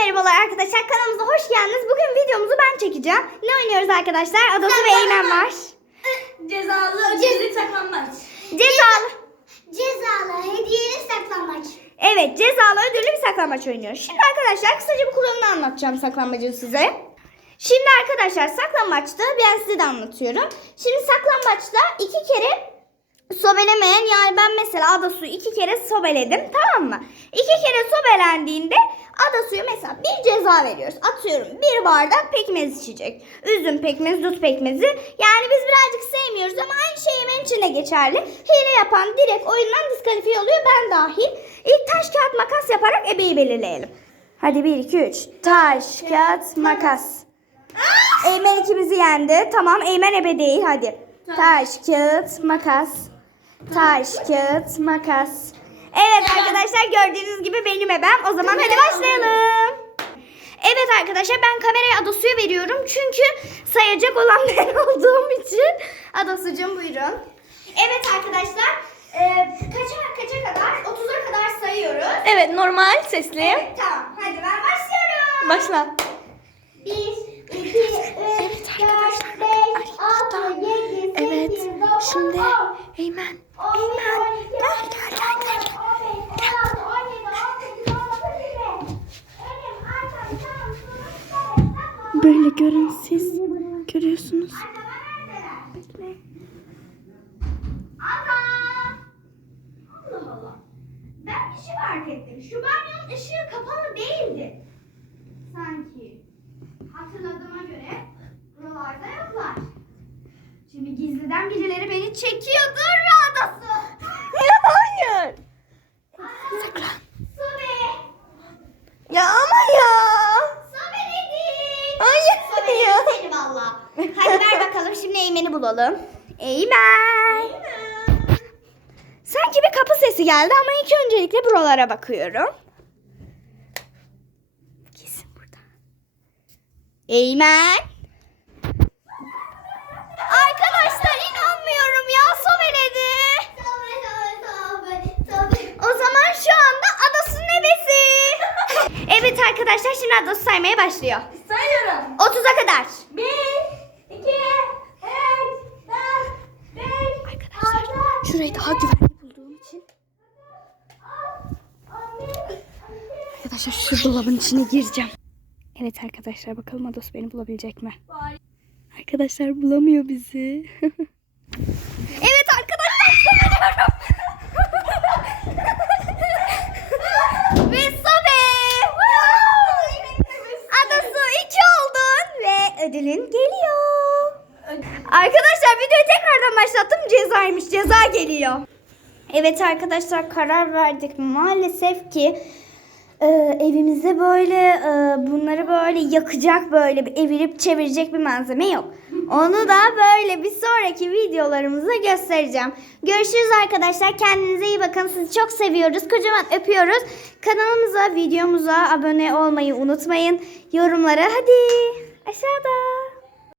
merhabalar arkadaşlar. Kanalımıza hoş geldiniz. Bugün videomuzu ben çekeceğim. Ne oynuyoruz arkadaşlar? Adası ve Eymen var. Cezalı ödülü saklanmaç. Cezalı. Cezalı hediyeli saklanmaç. Evet cezalı ödüllü bir saklambaç oynuyoruz. Şimdi arkadaşlar kısaca bir kuralını anlatacağım saklambacın size. Şimdi arkadaşlar saklambaçta ben size de anlatıyorum. Şimdi saklambaçta iki kere sobelemeyen yani ben mesela Adasu'yu iki kere sobeledim tamam mı? İki kere sobelendiğinde Adasu'ya mesela bir ceza veriyoruz. Atıyorum bir bardak pekmez içecek. Üzüm pekmezi, dut pekmezi. Yani biz birazcık sevmiyoruz ama aynı şey yemeğin içine geçerli. Hile yapan direkt oyundan diskalifiye oluyor ben dahil. İlk taş kağıt makas yaparak ebeyi belirleyelim. Hadi 1 2 3. Taş kağıt makas. Eymen ikimizi yendi. Tamam Eymen ebe değil hadi. Taş kağıt makas. Taş kağıt makas. Evet arkadaşlar gördüğünüz gibi benim ebem. O zaman hadi başlayalım. Evet arkadaşlar ben kamerayı Adasu'ya veriyorum. Çünkü sayacak olan ben olduğum için. Adasu'cum buyurun. Evet arkadaşlar. E, kaça, kaça kadar? 30'a kadar sayıyoruz. Evet normal sesli. Evet tamam. Hadi ben başlıyorum. Başla. 1, 2, 3, 4, 5, 6, 7, 8, Evet, 9, şimdi 10. Eymen. Eymen, görün siz. Görüyorsunuz. Allah Allah. Ben bir şey fark ettim. Şu banyonun ışığı kapalı değildi. Sanki. Hatırladığıma göre buralarda yoklar. Şimdi gizliden birileri beni çekiyordur ve adası. Hayır. Saklan. Sobe. Ya ama ya. Sobe dedi. Hayır Sobe ya. dedi seni valla. Hadi ver bakalım şimdi Eymen'i bulalım. Eymen. Sanki bir kapı sesi geldi ama ilk öncelikle buralara bakıyorum. Kesin burada. Eymen. Arkadaşlar inanmıyorum ya sobeledi. O zaman şu anda adasının ebesi. evet arkadaşlar şimdi adası saymaya başlıyor. Sayıyorum. 30'a kadar. 1, 2, 3, 4, 5, Arkadaşlar şurayı daha güvenli bulduğum için. Arkadaşlar şu dolabın içine gireceğim. Evet arkadaşlar bakalım Ados beni bulabilecek mi? Arkadaşlar bulamıyor bizi. evet arkadaşlar sanıyorum. Ve iki oldun ve ödülün geliyor. Arkadaşlar videoyu tekrardan başlattım. Cezaymış. Ceza geliyor. Evet arkadaşlar karar verdik. Maalesef ki e, evimizde böyle e, bunları böyle yakacak böyle bir evirip çevirecek bir malzeme yok. Onu da böyle bir sonraki videolarımızda göstereceğim. Görüşürüz arkadaşlar. Kendinize iyi bakın. Sizi çok seviyoruz. Kocaman öpüyoruz. Kanalımıza, videomuza abone olmayı unutmayın. Yorumlara hadi aşağıda.